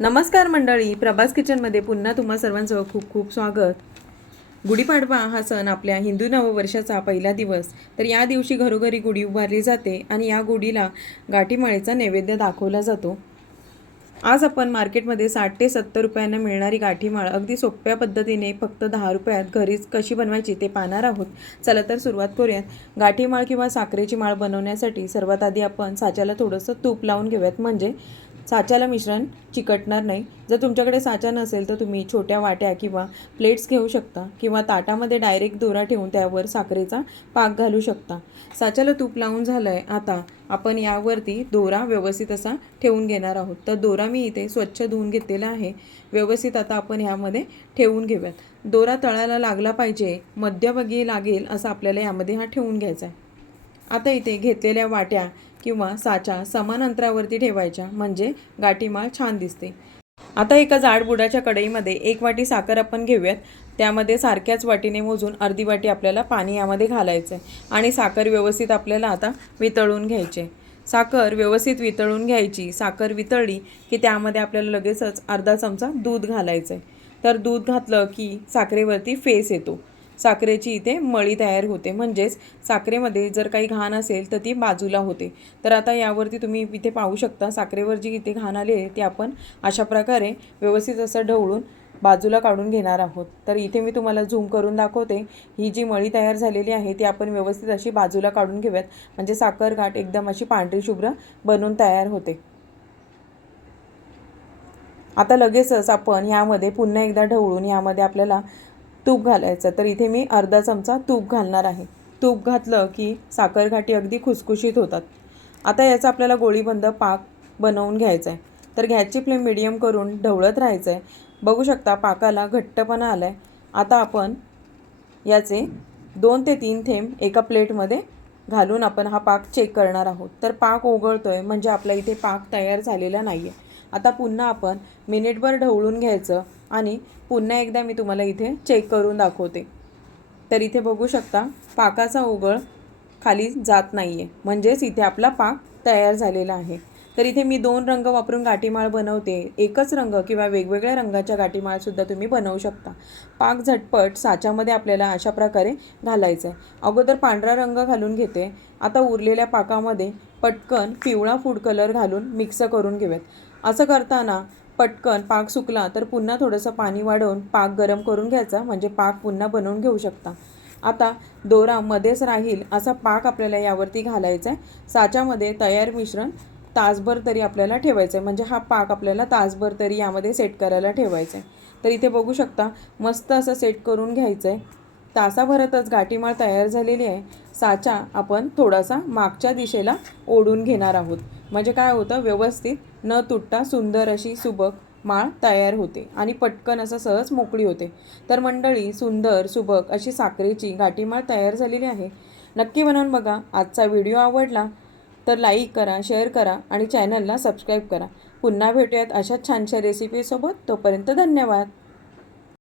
नमस्कार मंडळी प्रभास किचनमध्ये पुन्हा तुम्हा सर्वांचं खूप खूप स्वागत. गुढीपाडवा हा सण आपल्या हिंदू नववर्षाचा पहिला दिवस. तर या दिवशी घरोघरी गुढी उभारली जाते आणि या गुढीला गाठीमाळेचा नैवेद्य दाखवला जातो. आज आपण मार्केटमध्ये साठ ते सत्तर रुपयांना मिळणारी गाठीमाळ अगदी सोप्या पद्धतीने फक्त दहा रुपयात घरीच कशी बनवायची ते पाहणार आहोत. चला तर सुरुवात करूयात. गाठीमाळ किंवा साखरेची माळ बनवण्यासाठी सर्वात आधी आपण साच्याला थोडंसं तूप लावून घेऊयात. म्हणजे साच्याला मिश्रण चिकटणार नाही. जर तुमच्याकडे साचा नसेल तर तुम्ही छोट्या वाट्या किंवा प्लेट्स घेऊ शकता किंवा ताटामध्ये डायरेक्ट दोरा ठेवून त्यावर साखरेचा पाक घालू शकता. साच्याला तूप लावून झालं आहे आता आपण यावरती दोरा व्यवस्थित असा ठेवून घेणार आहोत. तर दोरा मी इथे स्वच्छ धुवून घेतलेला आहे. व्यवस्थित आता आपण ह्यामध्ये ठेवून घेऊयात. दोरा तळाला लागला पाहिजे मध्यभागी लागेल असं आपल्याला यामध्ये हा ठेवून घ्यायचा आहे. आता इथे घेतलेल्या वाट्या किंवा साचा समान अंतरावरती ठेवायच्या म्हणजे गाठीमाळ छान दिसते. आता एका जाडबुडाच्या कढईमध्ये एक वाटी साखर आपण घेऊयात. त्यामध्ये सारख्याच वाटीने मोजून अर्धी वाटी आपल्याला पाणी यामध्ये घालायचं आहे आणि साखर व्यवस्थित आपल्याला आता वितळून घ्यायचे साखर व्यवस्थित वितळून घ्यायची साखर वितळली की त्यामध्ये आपल्याला लगेचच अर्धा चमचा दूध घालायचं आहे तर दूध घातलं की साखरेवरती फेस येतो. साखरेची इथे मळी तयार होते. म्हणजेच साखरेमध्ये जर काही घाण असेल तर ती बाजूला होते. तर आता यावरती तुम्ही इथे पाहू शकता साखरेवर जी इथे घाण आली आहे ती आपण अशा प्रकारे व्यवस्थित असं ढवळून बाजूला काढून घेणार आहोत. तर इथे मी तुम्हाला झूम करून दाखवते. ही जी मळी तयार झालेली आहे ती आपण व्यवस्थित अशी बाजूला काढून घेऊयात. म्हणजे साखर गाठ एकदम अशी पांढरी शुभ्र बनून तयार होते. आता लगेचच आपण ह्यामध्ये पुन्हा एकदा ढवळून यामध्ये आपल्याला तूप घालायचं. तर इथे मी अर्धा चमचा तूप घालणार आहे. तूप घातलं की साखर घाटी अगदी खुसखुशीत होतात. आता याचा आपल्याला गोळीबंद पाक बनवून घ्यायचा आहे तर गॅसची फ्लेम मिडियम करून ढवळत राहायचं आहे बघू शकता पाकाला घट्टपणा आला आहे आता आपण याचे दोन ते तीन थेंब एका प्लेटमध्ये घालून आपण हा पाक चेक करणार आहोत. तर पाक ओघळतो आहे म्हणजे आपला इथे पाक तयार झालेला नाही आहे आता पुन्हा आपण मिनिटभर ढवळून घ्यायचं. आणि पुन्हा एकदा मी तुम्हाला इथे चेक करून दाखवते. तर इथे बघू शकता पाकाचा ओघळ खाली जात नाही आहे म्हणजेच इथे आपला पाक तयार झालेला आहे. तर इथे मी दोन रंग वापरून गाठीमाळ बनवते. एकच रंग किंवा वेगवेगळ्या रंगाच्या गाठीमाळसुद्धा तुम्ही बनवू शकता. पाक झटपट साच्यामध्ये आपल्याला अशा प्रकारे घालायचं आहे अगोदर पांढरा रंग घालून घेते. आता उरलेल्या पाकामध्ये पटकन पिवळा फूड कलर घालून मिक्स करून घेऊयात. असं करताना पटकन पाक सुकला तर पुन्हा थोडंसं पाणी वाढवून पाक गरम करून घ्यायचा म्हणजे पाक पुन्हा बनवून घेऊ शकता. आता दोरा मध्येच राहील असा पाक आपल्याला यावरती घालायचा आहे साच्यामध्ये तयार मिश्रण तासभर तरी आपल्याला ठेवायचं आहे म्हणजे हा पाक आपल्याला तासभर तरी यामध्ये सेट करायला ठेवायचा आहे तर इथे बघू शकता मस्त असं सेट करून घ्यायचं आहे तासाभरातच गाठीमाळ तयार झालेली आहे. साचा आपण थोडासा मागच्या दिशेला ओढून घेणार आहोत. म्हणजे काय होतं? व्यवस्थित न तुटता सुंदर अशी सुबक माळ तयार होते आणि पटकन असं सहज मोकळी होते. तर मंडळी सुंदर सुबक अशी साखरेची गाठीमाळ तयार झालेली आहे. नक्की बनवून बघा. आजचा व्हिडिओ आवडला तर लाईक करा शेअर करा आणि चॅनलला सबस्क्राईब करा. पुन्हा भेटूयात अशा छानशा रेसिपीसोबत. तोपर्यंत धन्यवाद.